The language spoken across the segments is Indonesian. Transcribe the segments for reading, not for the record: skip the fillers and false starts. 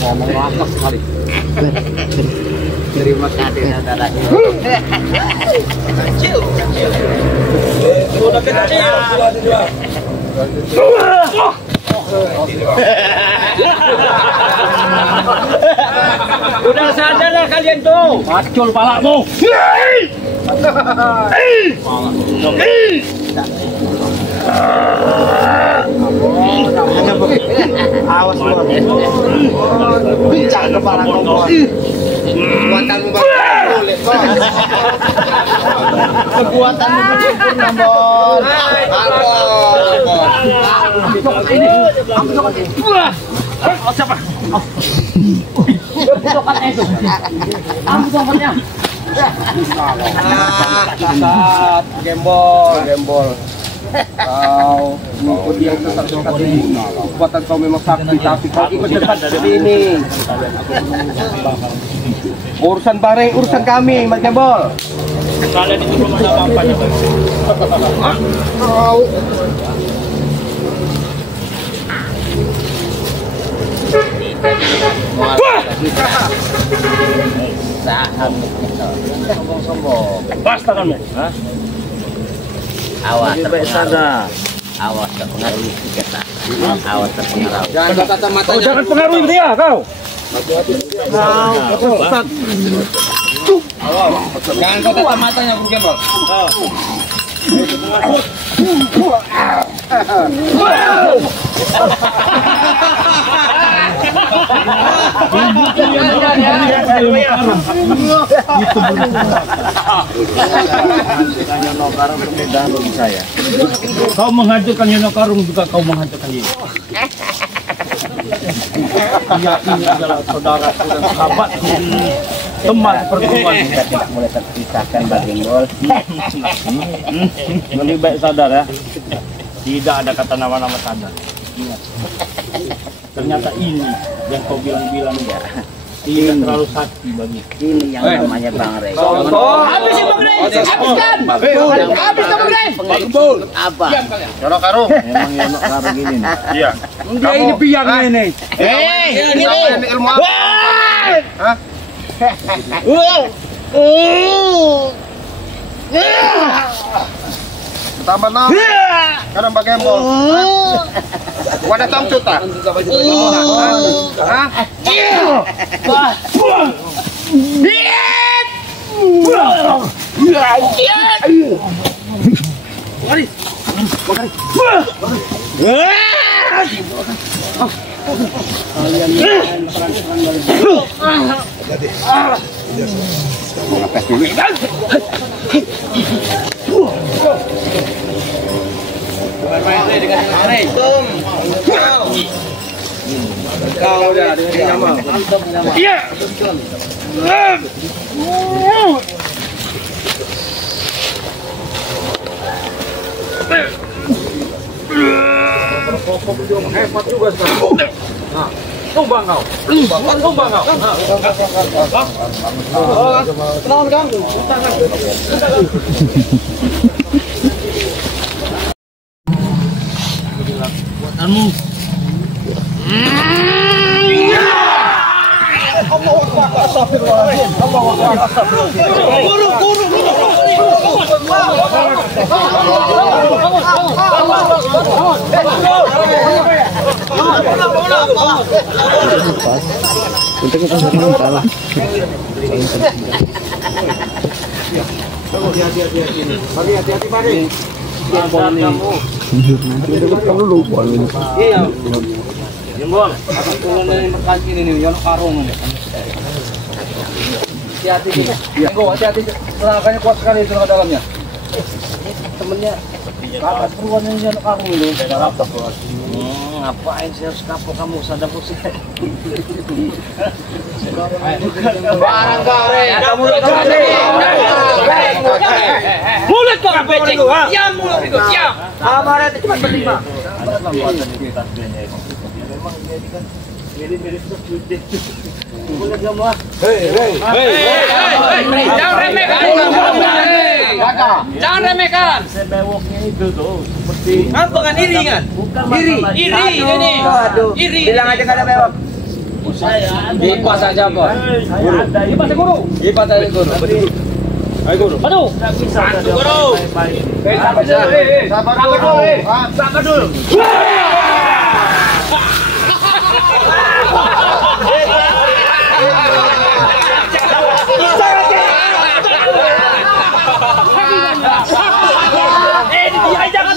ngomong lama sekali. Terima kasih saudaranya. Kecil. Udah kecil. Udah sadarlah kalian tuh. Macul palamu. Awas lu. Bincang kepala kompor. Kekuatanmu boleh kok. Kekuatanmu sempurna, Bos. Siapa? Gembol. Kau mengikuti yang sesat-sesat ini. Kekuatan kau memang sakti, tapi kau ikut dekat seperti ini. Urusan bareng, urusan kami, Mas Gembol. Kalian itu belum ada apa-apanya. Sombong-sombong. Pas tanganmu. Awas terpengaruh. Awas terpengaruh kita. Awas terpengaruh. Jangan kata matanya. Jangan pengaruhi dia kau. Jangan kau kata matanya Bung Gembol. Kau menghancurkan Yonokarung juga kau menghancurkan dia. Dia ini adalah saudara dan sahabat, teman pertemuan kita tidak boleh terpisahkan, Bang Gembol. Lebih baik sadar ya. Tidak ada kata nama-nama sadar. Ingat. Ternyata ini yang kau bilang-bilang ya. Ini terlalu sakti bagi. Ini yang namanya Bang Rey. Habisin Bang Rey. Habiskan. Habis Bang Rey. Gembol. Apa? Yonokarung. Memang Yonokarung gini nih. Iya. Dia ini biangnya ini. Ini ilmu apa? Hah? Tambah nama. Kadang Bang Gembol. Wadah tongcut tak? Hah? Kau udah dengan Jamal. Iya. Hebat juga sekarang. Nah, tumbang kau. Tumbang kau. Kenal Kang? Buatanmu. Untuk kita kalah. Hati-hati Mari. Kamu lupa ini. Iya. Gembol, aku turun dari merkanci ini, Yonokarung ini. Hati-hati nih. Hati-hati. Serangannya kuat sekali itu ke dalamnya. Temennya atas peruan yang Yonokarung itu. Ngapain sih harus kapok kamu sadar pusing. Barang kare, ada mulut kare. Mulut kok becek. Diam mulut itu, diam. Kamarnya cuma berlima. Memang dia kan mirip-mirip seperti itu. Boleh kamu ah. Hei. Jangan remehkan. Jangan remehkan. Sebewoknya itu tuh seperti apa kan iri kan? Bukan iri ini. Aduh. Iri. Bilang aja enggak ada bewok. Ipas saja bos. Ipas guru. Ipas saja guru. Ayo guru. Aduh, enggak bisa guru. Sabar dulu. Sabar dulu. Dia jangan.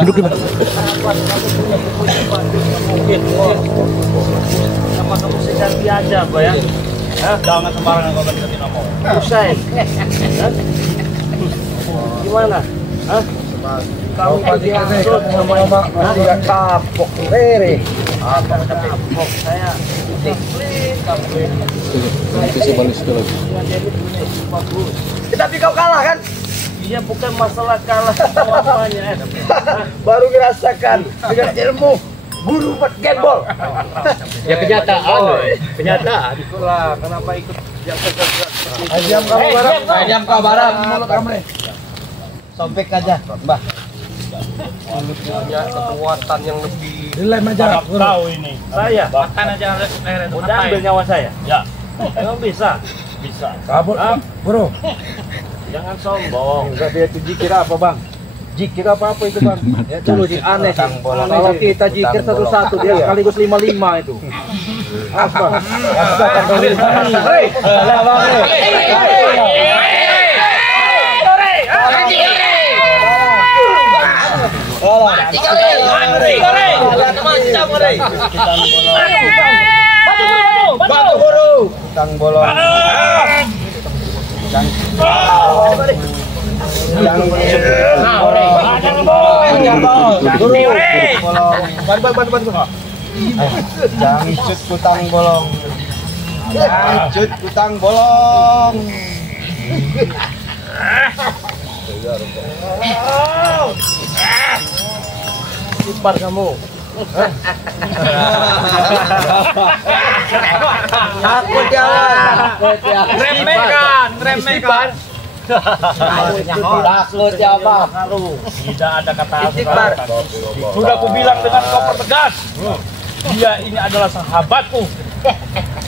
Duduk di sama kamu sekali aja, Pak ya. Jangan sembarangan kau ganti nama. Usai. Gimana? Kamu pasti kasut sama dia kapok rere. Apa kapok saya? Tapi kau kalah kan? Iya, bukan masalah kalah semuanya. Baru dirasakan dengan ilmu guru basketball. Ya kenyataan. Kenyataan. Itulah kenapa ikut yang kerja. Diam kamu barang. Diam kau barang. Mulut kamu nih. Sobek aja, Mbah. Punya kekuatan yang lebih. Dilem aja. Tahu ini. Saya. Makan aja leher. Udah ambil nyawa saya. Ya. Emang bisa? Bisa. Kabur, bro. Jangan sombong. Enggak dia itu jikir apa, Bang? Jikir apa itu, Bang? Ya dulu aneh sih. Kalau kita jikir satu-satu dia sekaligus 5-5 itu. Apa? Hei. Batu guru. Tang bolong. Jangan kutang bolong. Jangan kutang bolong. Ipar kamu. Takut jalan. Remehkan. Takut ya, Bang. Tidak ada kata istighfar. Sudah aku bilang dengan kau pertegas. Dia ini adalah sahabatku.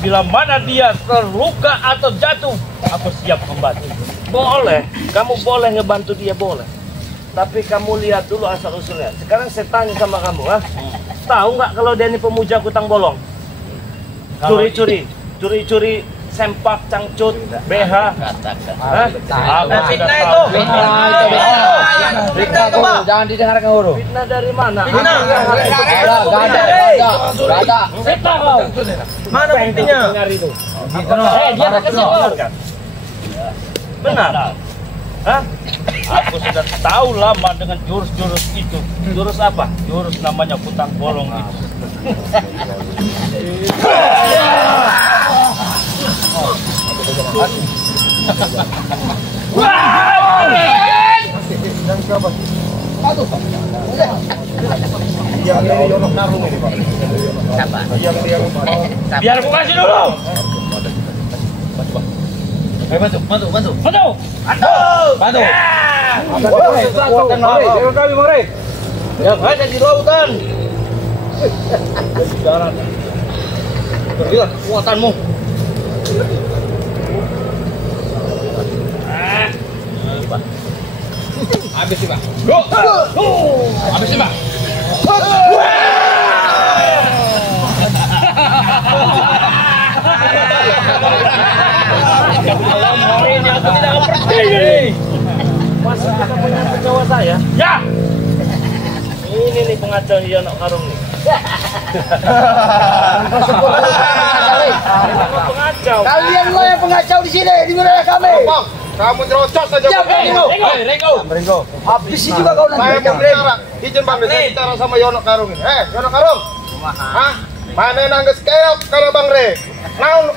Bila mana dia terluka atau jatuh, aku siap membantu. Boleh, kamu boleh ngebantu dia, boleh. Tapi kamu lihat dulu asal usulnya. Sekarang saya tanya sama kamu, tahu nggak kalau dia ini pemuja kutang bolong? Curi-curi sempak, cangcut, BH. Fitnah itu. Fitnah itu, jangan didengarkan guru. Fitnah dari mana? Fitnah. Gak ada. Fitnah kau. Mana buktinya? Dia tak kasih kan? Benar. Aku sudah tahu lama dengan jurus-jurus itu. Jurus apa? Jurus namanya kutang bolong itu. Biar aku kasih dulu. Bantu. Yang ada di lautan. Lihat kekuatanmu. Habis sih, Pak. Habis sih, Pak. Hari ini aku tidak akan pergi. Masih kita punya kecewa saya? Ya. Ini nih pengacau Yono Karung nih. Pengacau. Kalian lah yang pengacau di sini di wilayah kami. Bang, kamu terocos saja. Siapa ini? Ringo. Habis juga kau nanti. Saya mau bicara. Izin Bang, saya bicara sama Yono Karung ini. Yono Karung. Hah? Mana nangges keok kalau Bang Re? Naon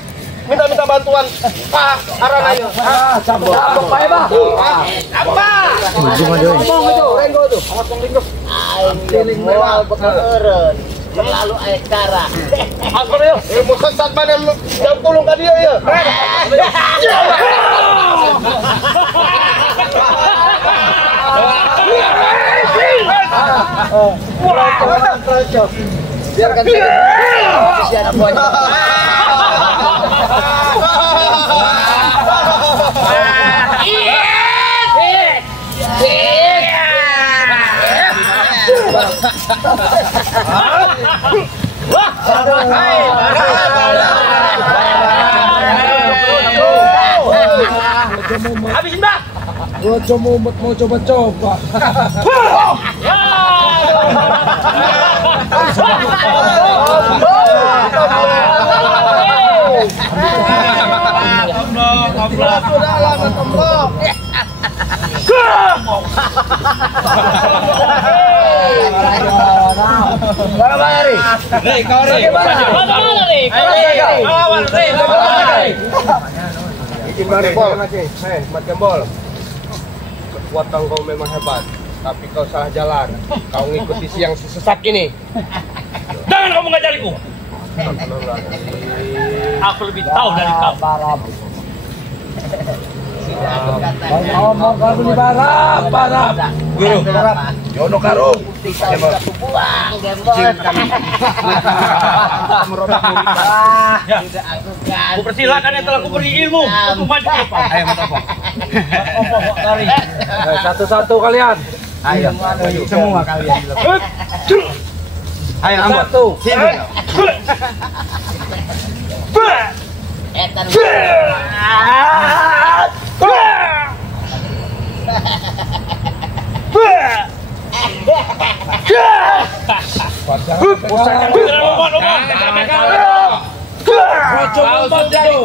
minta bantuan Pak Aranayo. Cabut Pak Eba. Apa? Ngomong itu, Renggo tuh. Awas Bang Renggo. Feeling memang Eureun. Terlalu ekara. Apa ya? Ilmu sesat mana jam tulung ka dia ya? Kroco. Biarkan saja. Si anak buahnya. Habisin Mbak. Rojo mau coba-coba. Kekuatan kau memang hebat, tapi kau salah jalan. Kau ngikuti si yang sesat ini. Jangan kamu ngajariku. Aku lebih tahu dari kamu. Ngomong kamu di barap. Guru. Yono Karung. Buang gembol. Ya. Aku persilakan yang telah kuberi ilmu untuk maju ke depan. Ayo mantap. Satu-satu kalian. Ayo. Semua kalian. Ayo satu. Etan.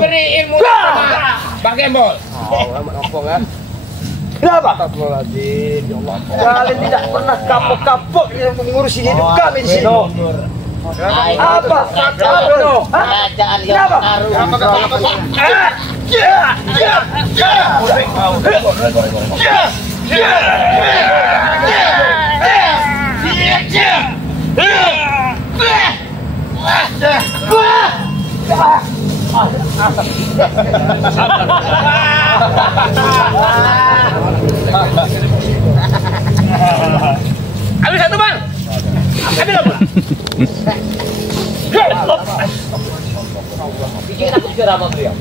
Beri ilmu. Bang Gembol. Kenapa? Astagfirullahaladzim, ya Allah. Kalian tidak pernah kapok-kapok mengurusi hidup kami di sini. Apa? Kerajaan yang baru. Ambil satu bang. Ambil apa? Bikin aku juga ramah beliau.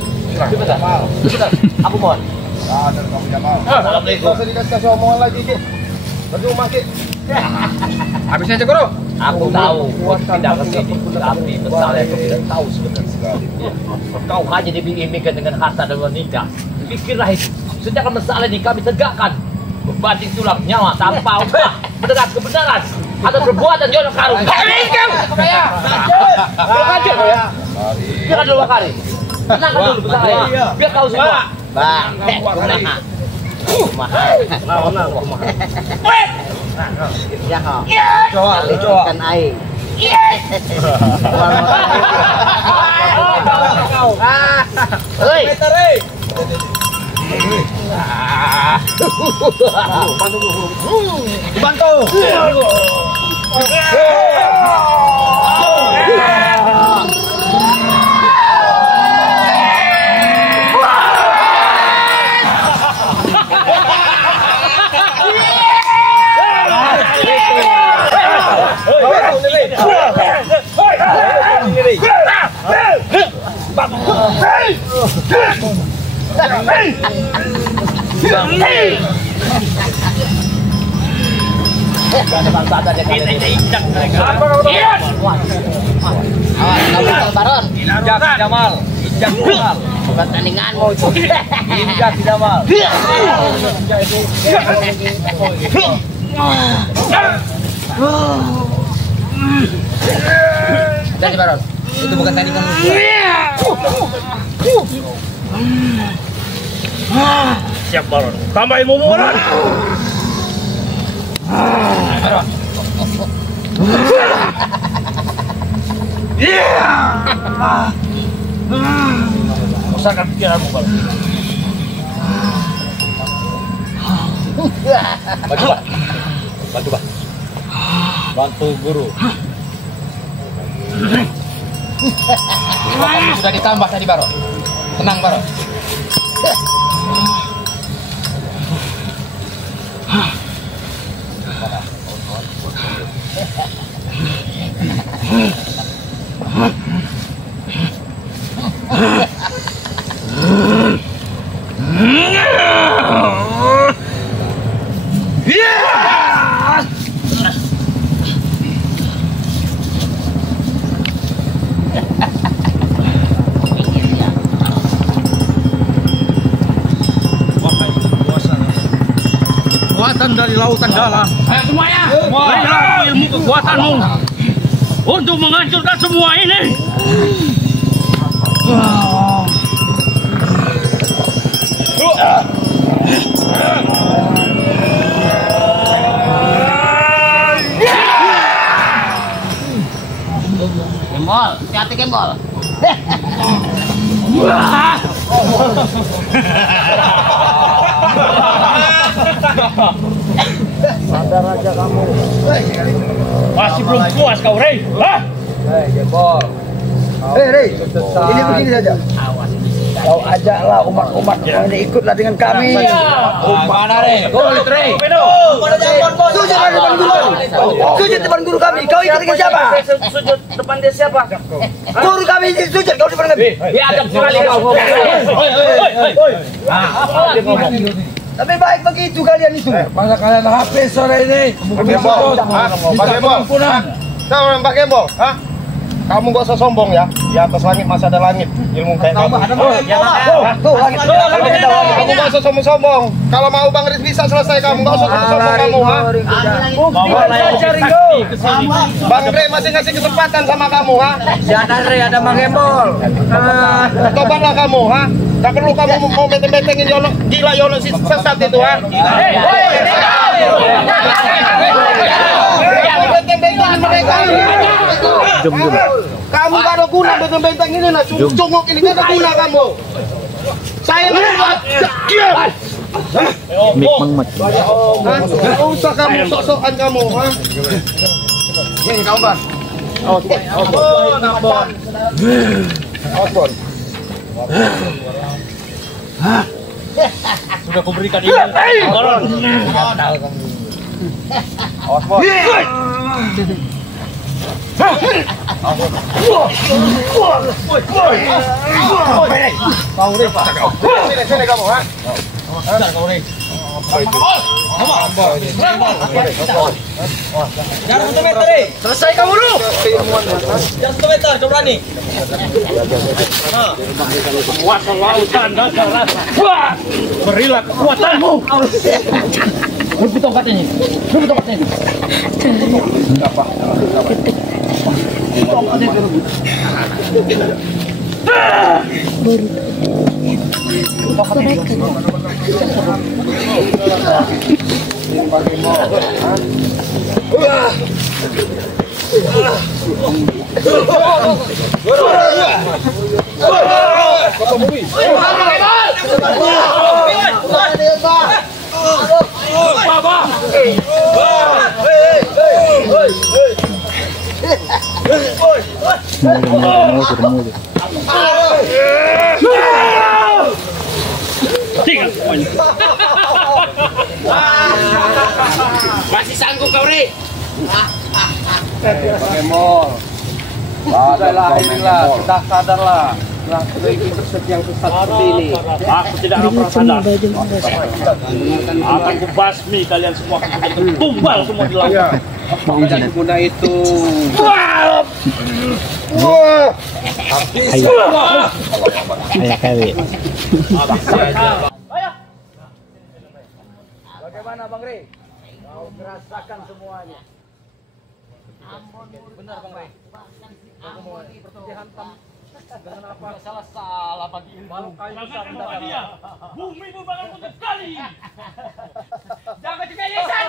Sebentar. Aku mohon. Assalamualaikum. Gak usah dikasih omongan lagi, Ki. Percuma, Ki. Habisnya aja Guru. Aku tahu tidak ke sini, tapi misalnya kau tidak tahu sebenarnya. Kau hanya diiming-imingkan dengan harta dan wanita. Pikirlah itu. Sedangkan masalah ini kami tegakkan. Membanting tulang nyawa tanpa upah, mendekat kebenaran atas perbuatan Yono Karung. Hancur! Hancur ya. Biarkan dulu Bakari. Tenangkan dulu saya. Biar kau semua. Bang. Coba air. Bantu. Baron. Injak Jamal. Bukan tandinganmu itu. Injak Jamal. Dan Baron. Itu bukan tandinganmu. Siap Baron. Tambah ilmu Baron. Usahakan pikiranmu Baron. Bantu, Pak. Bantu Guru. Kamu sudah ditambah tadi, Baron. Tenang, Baron. kekuatan dari lautan dalam. Ayo semuanya, berilah ilmu kekuatanmu untuk menghancurkan semua ini. Gembol, hati gembol. Sadar aja kamu. Masih belum puas kau, Rey? Hah? Jebol. Rey, ini begini saja. Kau ajaklah umat-umat ini ikutlah dengan kami. Mana Rey? Boleh, Rey. Sujud di depan guru kami. Sujud depan guru kami. Kau ikut dengan siapa? Sujud depan dia siapa? Guru kami sujud, kau di depan kami. Biadab sekali kau. Tapi baik begitu kalian itu. Masa kalian habis sore ini? Pak Gembong, Pak Gembong. Nah, Pak Gembong, hah? Kamu gak usah sombong ya. Di atas langit masih ada langit. Ilmu kayak kamu. Tuh, langit. Kamu gak usah sombong-sombong. Kalau mau Bang Riz bisa selesai kamu, gak usah sombong kamu, ha? Bang Riz masih ngasih kesempatan sama kamu, ha? Jangan Rey, ada Mang Gembol. Tobatlah kamu, ha? Gak perlu kamu mau beteng-betengin Yono, gila Yono si sesat itu, ha? Beteng-betengin mereka. Kamu gak ada guna beteng-beteng ini, nah cunguk ini gak ada guna kamu. Saya buat diam. Gak usah kamu sok-sokan kamu, ha? Ini kamu Bang. Awas Bon. Sudah kuberikan ini. Awas Bon. Sini kamu, ha? Jangan 1 meter nih. Selesai kamu dulu. Jangan 1 meter, kau berani. Kuasa lautan dalam. Wah! Berilah kekuatanmu. Lebih tongkat ini. Lebih tongkat ini. Masih sanggup kau, Rey? Alhamdulillah, sudah sadarlah. Nah, yang sesat seperti ini. Aku tidak akan pernah sadar. Akan kubasmi kalian semua. Tumbal semua di laut. Tidak semudah itu. Bagaimana Bang Rey? Kau merasakan semuanya. Benar Bang Rey. Seperti dihantam dengan apa? Salah bagi ilmu. Dia, bumi itu bakal putih sekali. Jangan dibeyesan.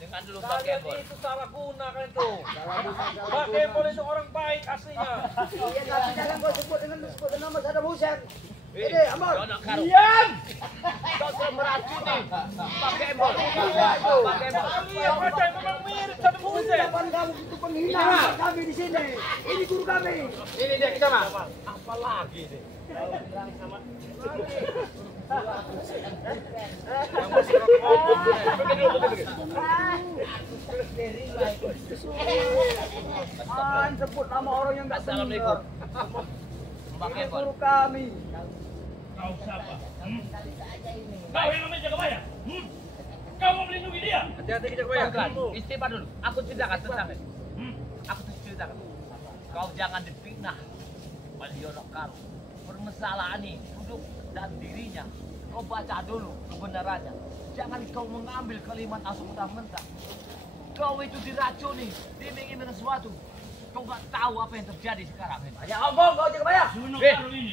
Dengan dulu Pak Kalian Gembol. itu salah guna kan itu. Pak Gembol itu orang baik aslinya. Iya, tapi jangan kau sebut dengan nama Saddam Hussein. Ini, Amor. Diam. Kau sudah meracuni Pak Gembol. Pak Gembol. Iya, Pak memang mirip Saddam Hussein. Ucapan kamu itu penghina kami di sini. Ini guru kami. Ini dia kita mah. Apa lagi nih? Sebut nama orang yang tak Assalamualaikum. Pak Ini Gembol. guru kami. Kau siapa? Kau yang namanya Jagabaya? Kau mau melindungi dia? Hati-hati kita goyang. Bukan, istimewa dulu. Aku ceritakan tentang ini. Aku ceritakan. Kau jangan difitnah. Maliono Karo. Permasalahan ini duduk dan dirinya Kau baca dulu kebenarannya. Jangan kau mengambil kalimat asal mentah-mentah. Kau itu diracuni, diiming-iming sesuatu. Kau nggak tahu apa yang terjadi sekarang ini. Ya omong kau jangan banyak.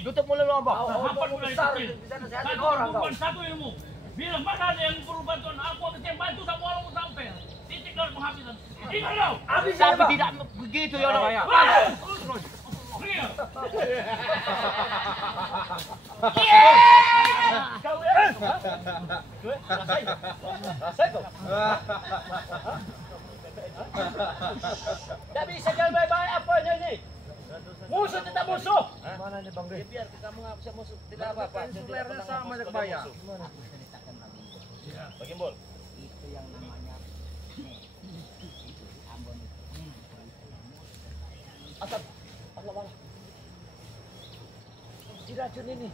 Tutup mulut lu omong. Omong besar bisa nasehatin orang kau. Satu ilmu. Bila mana ada yang perlu bantuan, aku akan bantu sama walaupun sampai titik dari penghabisan. Ingat lo. Tapi tidak begitu ya orang. Tidak bisa jalan baik-baik apanya ini? Musuh tetap musuh. Mana nih Bang Re? Biar kamu nggak bisa musuh tidak apa-apa. Sulernya sama aja kebayang. Bagimbol. Itu yang namanya Ambon. Asap. Allah. Diracun ini.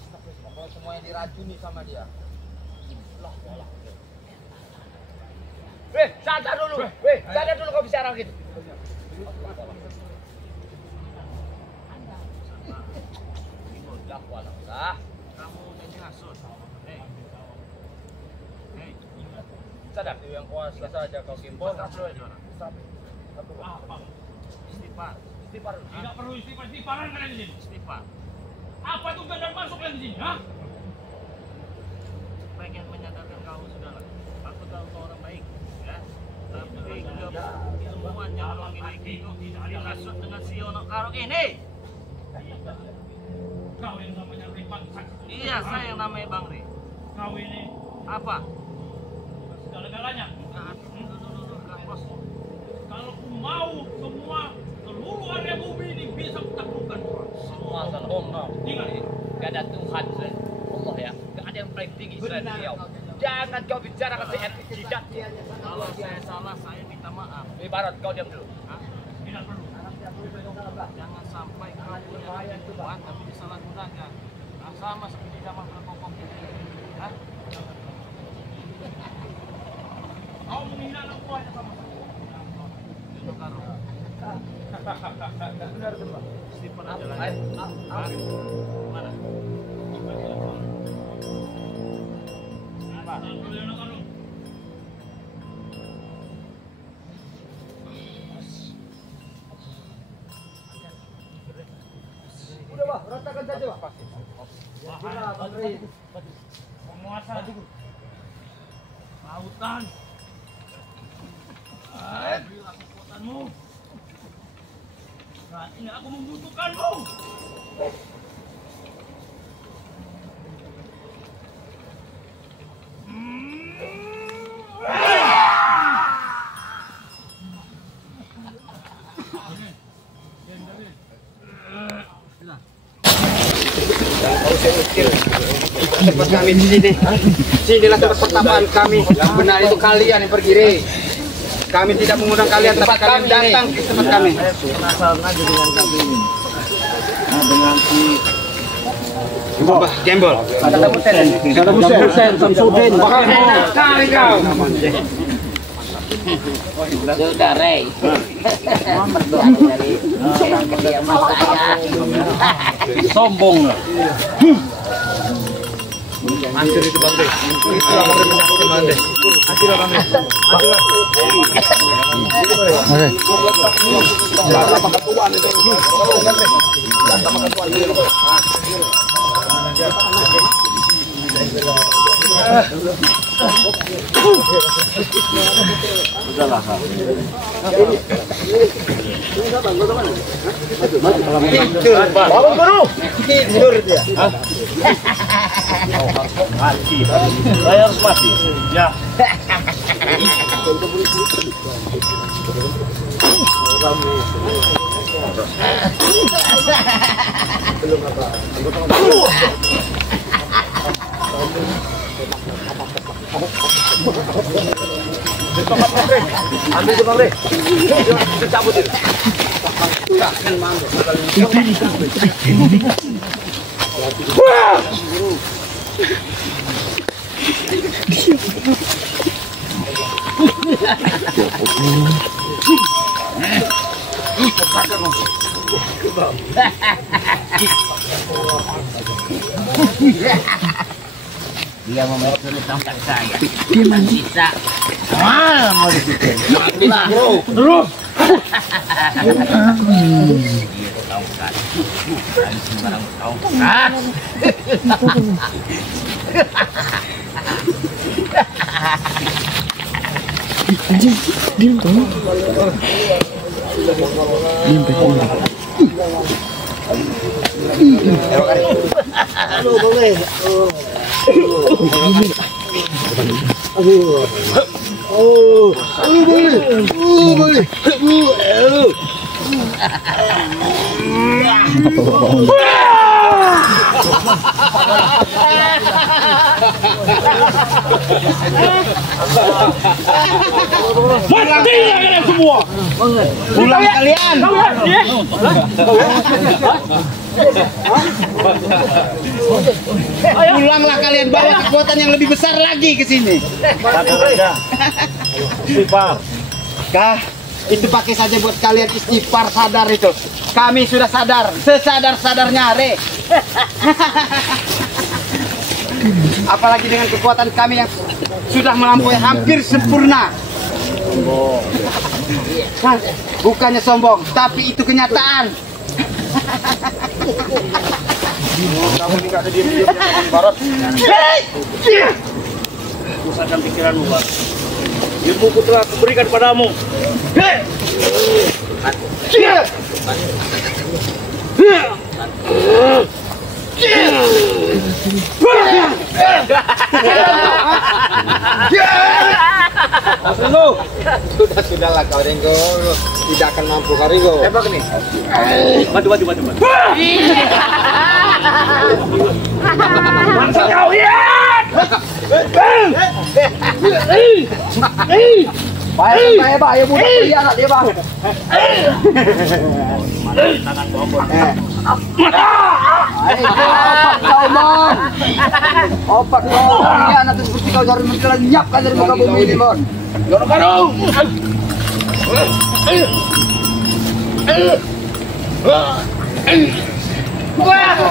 Astagfirullah, semuanya diracuni sama dia. Sadar dulu. Sadar dulu kau bicara gitu. Kamu jadi hasut. Sadar itu yang kuasa saja kau Gimbol. Apa? Istighfar. Tidak perlu istighfaran kalian di sini. Istighfar. Apa tujuan dan masuk kalian di sini? Hah? Pengen menyadarkan kau sudahlah. Aku tahu kau orang baik, ya. Tapi ilmuwan yang kau miliki itu dihasut dengan si Yono Karung ini. Kau yang namanya Ripan Sakti. Iya, saya yang namanya Bang Ri. Kau ini apa? Segala-galanya. Bos. Kalau ku mau semua seluruh area bumi ini bisa kutaklukkan. Semua salah. Ingat, Gak ada Tuhan selain Allah ya. Gak ada yang paling tinggi selain Beliau. Jangan kau bicara kasih jidat. kalau saya salah saya minta maaf. Ibarat kau diam dulu. Hah? Tidak perlu. Jangan sampai kau punya tujuan tapi disalahgunakan. Nah, sama seperti zaman berkokok ini. Hah? Kau menghina anak buahnya sama saya. Benar tuh, Pak. Istighfar aja lah. Mana? Udah, Pak, ratakan saja, Pak. Penguasa lautan. Bila kekuatanmu. Saat ini aku membutuhkanmu. Tempat kami di sini. Sinilah tempat pertapaan kami. Yang benar itu kalian yang pergi, Re. Kami tidak mengundang kalian, tapi kalian datang ke tempat kami. Penasaran aja dengan kami ini. Nah, dengan si Gembol. Saddam Hussein, Samsudin. Enak kali kau. Sudah, Rey. Berdoa dari kediaman saya. sombong. Hancur itu Bang Re. Itu Bang Re. Hancur Bang Re. Bangun baru. Tidur dia. Mati. Saya harus mati. Ya. Ambil itu Bang Re. Kita cabut itu. Dia mau mencuri tongkat saya. Dia bisa. Mau dibikin. Terus. Dia tongkat. Dan sembarang tongkat. Anjing, diam kau. Diam kau. Matilah kalian semua. Pulang kalian. Pulanglah kalian, bawa kekuatan yang lebih besar lagi ke sini. Sadar aja. Istighfar. Kah, itu pakai saja buat kalian istighfar sadar itu. Kami sudah sadar, sesadar-sadarnya, Re. Apalagi dengan kekuatan kami yang sudah melampaui hampir sempurna. Hah, bukannya sombong, tapi itu kenyataan. Kamu ini gak ada diam-diam Barat. Pusatkan pikiranmu, Bang. Ilmuku telah kuberikan padamu. Sudahlah kau Ringo, tidak akan mampu kau Ringo. Tembak nih. Maju. Bangsa kau lihat. Bahaya mudah anak dia bang. Tangan bobot. Opat kau ya anak seperti kau dari lenyap kan dari muka bumi ini mon. Garung.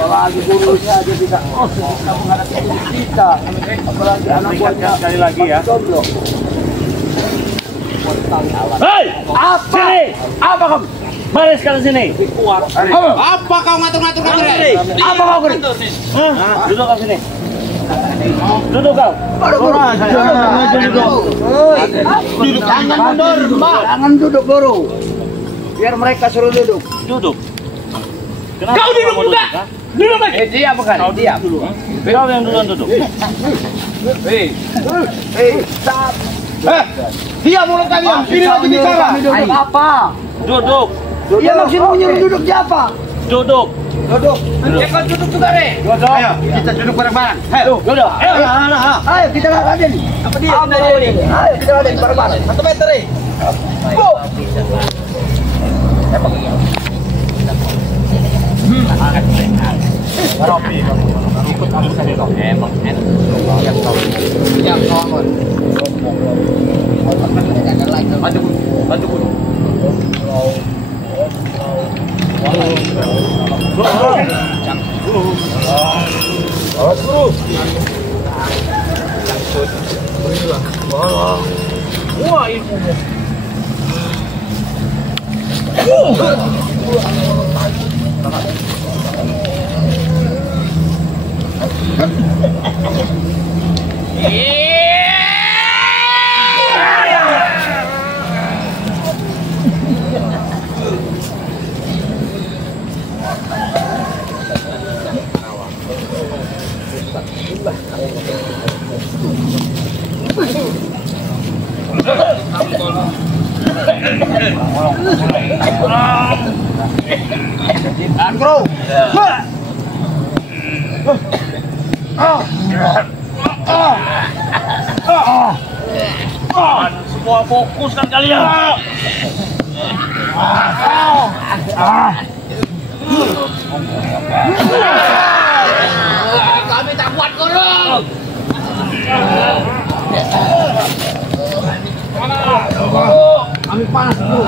Lagi burusnya aja tidak menghadapi kita. Apalagi anak buahnya Sekali lagi ya. jomblo. Hei! Apa? Sini! Apa kamu? Mari sekarang sini. Apa kau ngatur-ngatur kami, Re? Apa kau kering? Duduk kau sini. Duduk kau. Duduk. Jangan mundur, Mbak. Jangan duduk dulu. Biar mereka suruh duduk. Duduk. Kenapa Kau duduk kamu juga. ha? Duduk lagi. Diam bukan? Kau diam dulu. Kau yang duluan duduk. Stop. Diam mulut kalian, sini lagi bicara. Duduk apa? Duduk. Dia maksudnya menyuruh duduk siapa? Duduk. Duduk. Kau duduk juga, Re. Ayo, kita duduk bareng-bareng. Ayo. Duduk. Ayo kita laden. Apa dia? Ayo kita laden bareng-bareng. 1 meter, Re. Wah, ilmumu. Semua fokuskan kalian. Kami tak kuat, Guru. Kami panas dulu.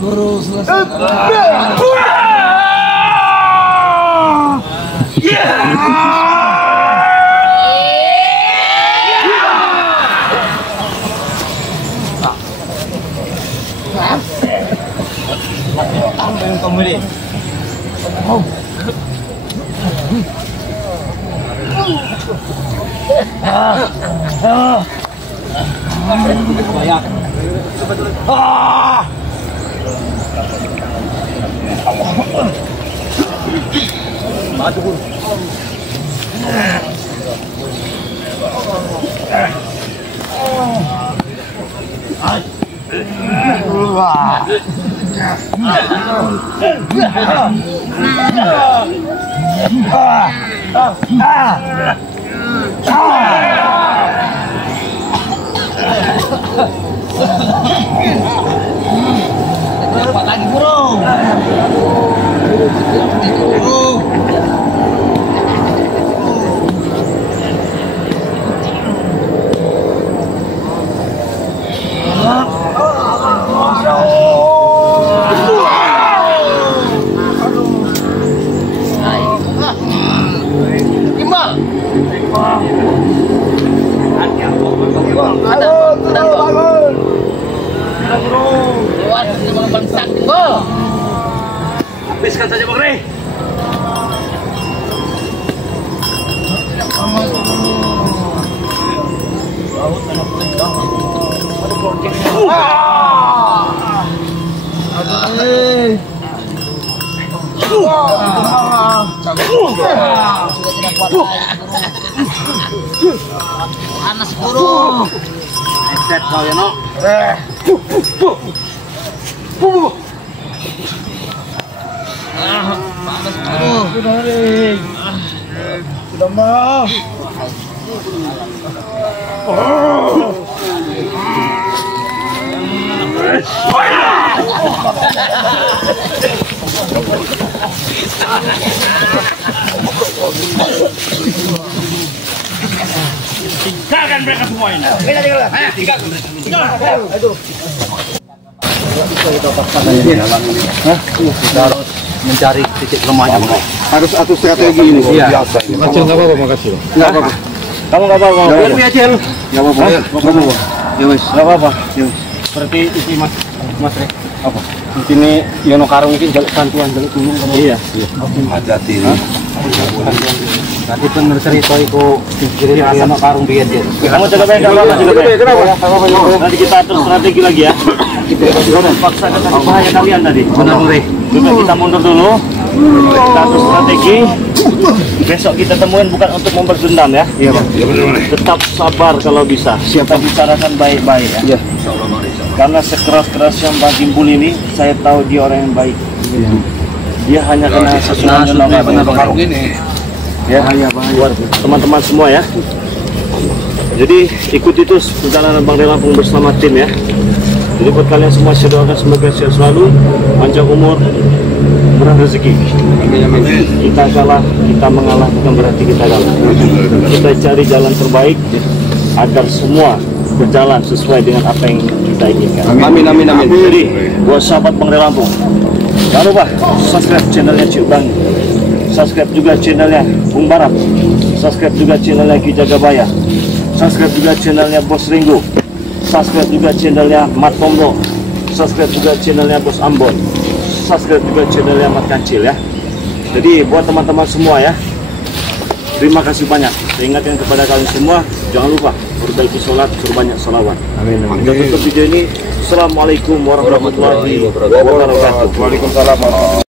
Guru selesai. Dapat lagi burung. Habiskan saja Bang Rey. Panas guru. Hebat kau ya, Nok. Panas guru. Sudah mah. Tinggalkan mereka semua ini. Tinggalkan mereka. Kita harus mencari titik lemahnya. Harus atur strategi ini. Iya. Macam enggak apa-apa, makasih. Enggak apa-apa. Kamu enggak apa-apa. Biar dia aja lu. Enggak apa-apa. Ya wis. Enggak apa-apa. Seperti isi Mas Rey. Apa? Ini Yono Karung ini jaluk bantuan, jaluk tulung. Iya. Hati-hati. Nanti pun cerita itu pikirin Yono Karung biar dia. Kamu jaga baik, nanti kita atur strategi lagi ya. Paksa kata bahaya kalian tadi. Benar, Rey. Juga kita mundur dulu. Kita atur strategi. Besok kita temuin bukan untuk membalas dendam ya. Iya, Bang. Tetap sabar kalau bisa. Kita bicarakan baik-baik ya. Iya. Karena sekeras-keras yang Bang Timbul ini, saya tahu dia orang yang baik. Dia hanya kena sesuatu namanya benar Bang. ya, buat teman-teman semua ya. Jadi ikuti terus perjalanan Bang Rey Lampung bersama tim ya. Jadi buat kalian semua saya doakan semoga sehat selalu, panjang umur, murah rezeki. Kita kalah, kita mengalah bukan berarti kita kalah. Kita cari jalan terbaik agar semua berjalan sesuai dengan apa yang kita inginkan. Amin, amin, amin. Jadi buat sahabat Bang Rey Lampung, jangan lupa subscribe channelnya Cik Bang, subscribe juga channelnya Bung Barat, subscribe juga channelnya Ki Jagabaya, subscribe juga channelnya Bos Ringo, subscribe juga channelnya Mat Tombo, subscribe juga channelnya Bos Ambon, subscribe juga channelnya Mat Kancil ya. Jadi buat teman-teman semua ya, terima kasih banyak. Saya ingatkan kepada kalian semua, jangan lupa perbaiki sholat, berbanyak sholawat. Amin. Dan untuk video ini, Assalamualaikum warahmatullahi wabarakatuh. Waalaikumsalam.